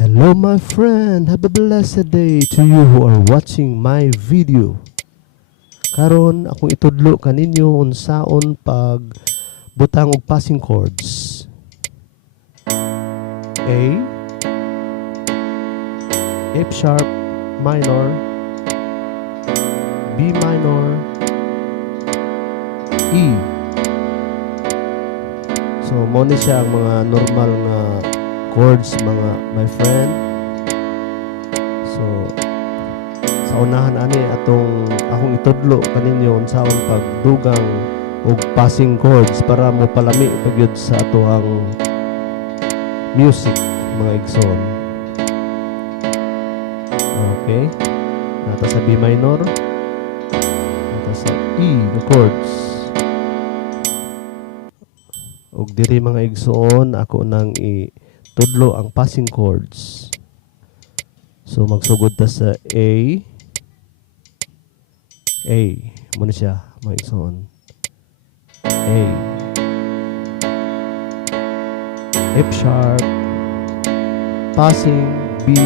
Hello my friend, have a blessed day to you who are watching my video. Karon akong itudlo kaninyo unsaon pag butang og passing chords. A, F sharp minor, B minor, E. So mo ni siya ang mga normal nga chords my friend. So sa unahan ani akong itudlo kaninyo unsaon pagdugang og passing chords para mo palami pagyud sa atoang music mga igsoon. Okay, nata sa B minor, nata sa E na chords. Og diri mga igsoon ako nang tudlo ang passing chords. So magsugod ta sa A muna siya mga igsoon. A, F sharp, passing B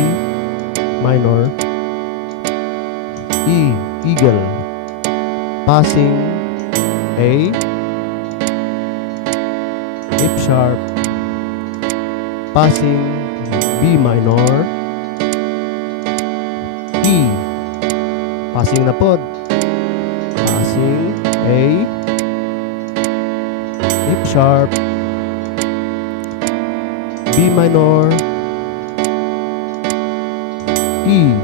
minor, E eagle, passing A, F sharp, passing B minor, E, passing na pod, passing A, F sharp, B minor, E,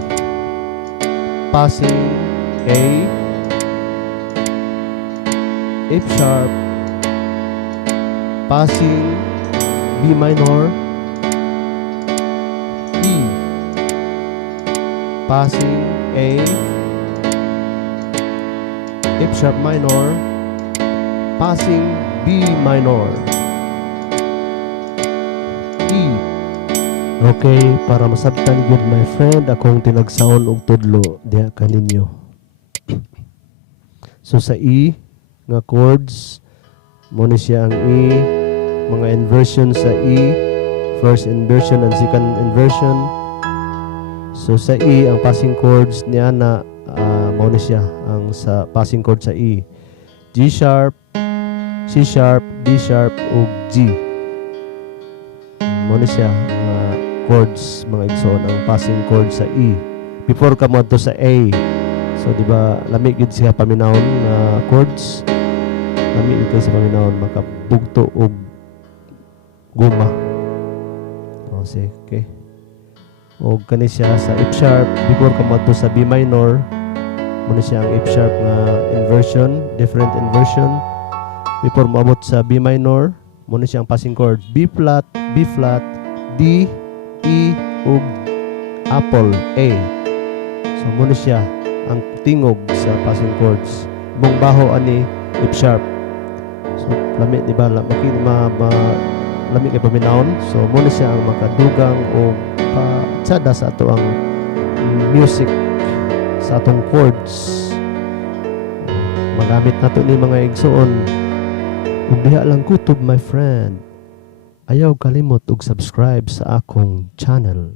passing A, F sharp, passing B minor, E, passing A, F sharp minor, passing B minor, E. Okay, para masabtan good my friend, akong tinagsaon og tudlo diha kaninyo. So sa E nga chords mo ni siya ang E, mga inversion sa E, first inversion and second inversion. So sa E ang passing chords niya na mo ni siya ang sa passing chord sa E, G sharp, C sharp, D sharp ug G. Mo ni siya chords mga igsoon ang passing chord sa E before ka mo sa A. So di ba lami gid siya paminawon chords, lami ito sa paminawon makabugto og guma. O okay. O kani siya sa F sharp before ka mo sa B minor, mo ni siya ang F sharp nga inversion, different inversion. Before maabot sa B minor, mo ni siya ang passing chord B flat, D, E ug apple A. So mo ni siya ang tingog sa passing chords. Bong baho ani F sharp. So lami di ba lami kay paminawon. So mo ni siya ang makadugang o patsada sa ato ang music sa atong chords. Magamit nato ni mga igsoon. Ug diha lang kutob my friend. Ayaw kalimot og subscribe sa akong channel.